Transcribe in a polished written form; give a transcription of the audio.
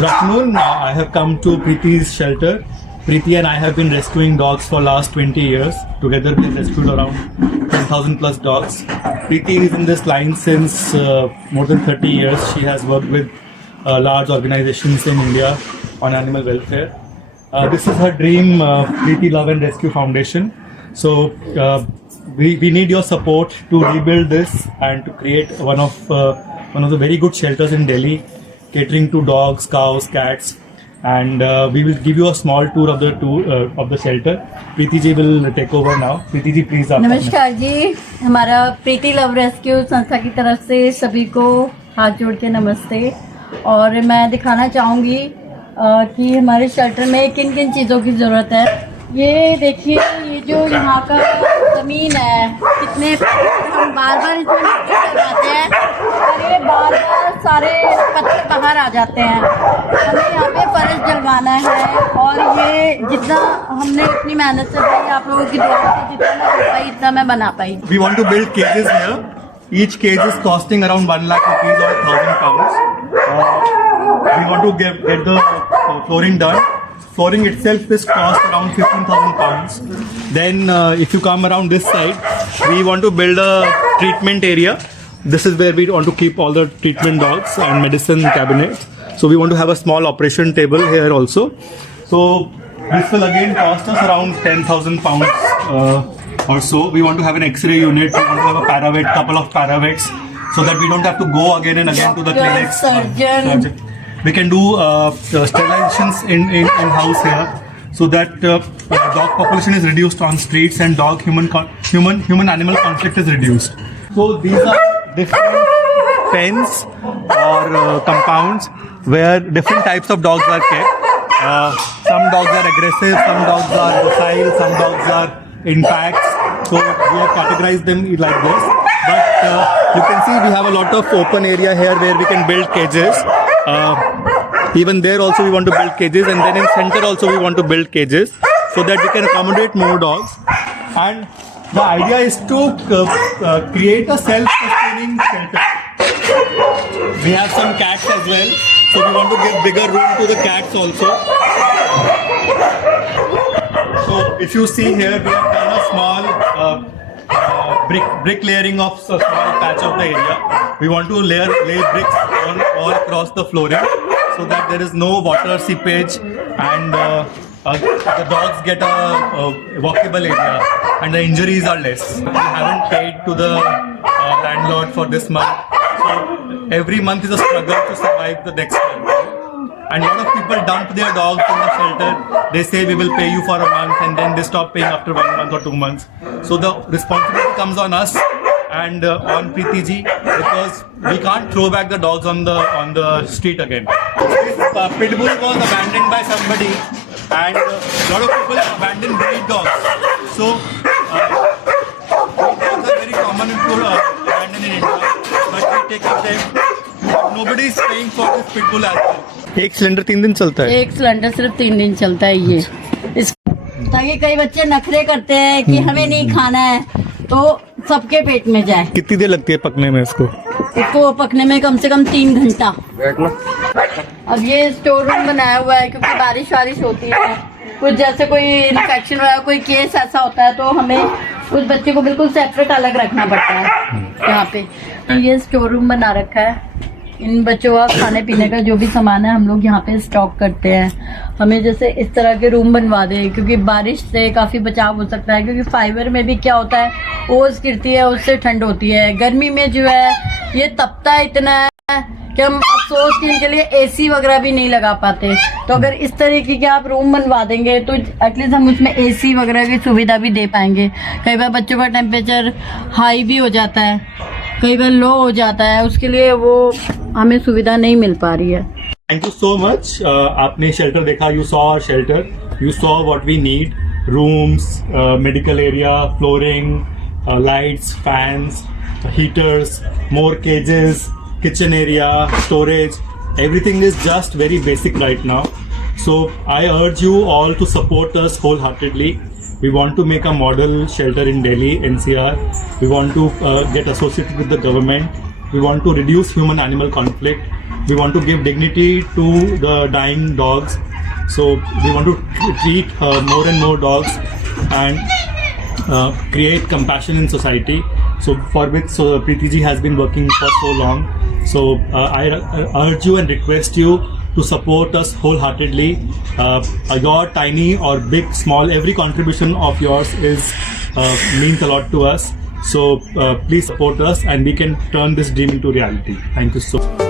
Good afternoon. I have come to Preeti's shelter. Preeti and I have been rescuing dogs for last 20 years. Together we have rescued around 10,000 plus dogs. Preeti is in this line since more than 30 years. She has worked with large organizations in India on animal welfare. This is her dream, Preeti Love and Rescue Foundation. So we need your support to rebuild this and to create one of the very good shelters in Delhi, catering to dogs, cows, cats. And we will give you a small tour of the shelter. Preeti ji will take over now. Preeti ji, please. नमस्कार जी, हमारा प्रीति love rescue संस्था की तरफ से सभी को हाथ जोड़ के नमस्ते। और मैं दिखाना चाहूँगी कि हमारे शेल्टर में किन किन चीज़ों की ज़रूरत है। ये देखिए, ये जो यहाँ का ज़मीन है, कितने हम बार बार इसमें मिट्टी लगाते हैं और ये बार बार सारे पत्ते बाहर आ जाते हैं। हमें यहाँ पे फर्श जलवाना है और ये जितना हमने अपनी मेहनत से भाई आप लोगों की दुआ से जितना मैं कर पाई इतना मैं बना पाई। We want to build cages here. Each cage is costing around 1 lakh rupees or 1,000 pounds. We want to get the flooring done. Flooring itself is cost around 15,000 pounds. Then if you come around this side, we want to build a treatment area. This is where we want to keep all the treatment dogs and medicine cabinets. So we want to have a small operation table here also. So this will again cost us around 10,000 pounds or so. We want to have an X-ray unit. We want to have a paravets, couple of paravets, so that we don't have to go again and again to the clinics. Surgeon. We can do sterilizations in house here, so that dog population is reduced on streets and dog human animal conflict is reduced. So these are different pens or compounds where different types of dogs are kept. Some dogs are aggressive, some dogs are docile, some dogs are in packs. So we have categorized them like this. But you can see we have a lot of open area here where we can build cages. Even there also we want to build cages, and then in center also we want to build cages so that we can accommodate more dogs. And the idea is to create a self-sustaining shelter. We have some cats as well, so we want to give bigger room to the cats also. So if you see here, we have done a small brick layering of a small patch of the area. We want to lay bricks all across the flooring so that there is no water seepage, and the dogs get a walkable area and the injuries are less. We haven't paid to the landlord for this month, so every month is a struggle to survive the next month. And a lot of people dump their dogs in the shelter. They say we will pay you for a month, and then they stop paying after 1 month or 2 months. So the responsibility comes on us and on Preeti ji, because we can't throw back the dogs on the street again. This pitbull was abandoned by somebody, and a lot of people abandon breed dogs. So breed dogs are very common to abandon in India, but we take up them. Nobody is paying for this pitbull as well. एक cylinder 3 दिन चलता है। एक cylinder सिर्फ 3 दिन चलता है ये। ताकि कई बच्चे नखरे करते हैं कि हमें नहीं खाना है, तो सबके पेट में जाए। कितनी देर लगती है पकने में इसको पकने में कम से कम 3 घंटा। अब ये स्टोर रूम बनाया हुआ है क्योंकि बारिश वारिश होती है, कुछ जैसे कोई इन्फेक्शन वगैरह कोई केस ऐसा होता है तो हमें उस बच्चे को बिल्कुल सेपरेट अलग रखना पड़ता है यहाँ पे। तो ये स्टोर रूम बना रखा है। इन बच्चों का खाने पीने का जो भी सामान है हम लोग यहाँ पे स्टॉक करते हैं। हमें जैसे इस तरह के रूम बनवा दें क्योंकि बारिश से काफ़ी बचाव हो सकता है, क्योंकि फाइबर में भी क्या होता है ओस गिरती है, उससे ठंड होती है। गर्मी में जो है ये तपता इतना है कि हम अफसोस कि इनके लिए एसी वगैरह भी नहीं लगा पाते। तो अगर इस तरीके के आप रूम बनवा देंगे तो एटलीस्ट हम उसमें एसी वगैरह की सुविधा भी दे पाएंगे। कई बार बच्चों का टेम्परेचर हाई भी हो जाता है, कई बार लो हो जाता है, उसके लिए वो हमें सुविधा नहीं मिल पा रही है। Thank you so much. आपने शेल्टर देखा, you saw our shelter, you saw what we need, rooms, medical area, flooring, lights, fans, heaters, more cages, kitchen area, storage, everything is just very basic right now. So I urge you all to support us wholeheartedly. We want to make a model shelter in Delhi, NCR. We want to get associated with the government. We want to reduce human-animal conflict. We want to give dignity to the dying dogs. So we want to treat more and more dogs and create compassion in society. So for which Preeti ji has been working for so long. So I urge you and request you to support us wholeheartedly. Your tiny or big, small, every contribution of yours is means a lot to us. So please support us and we can turn this dream into reality. Thank you so much.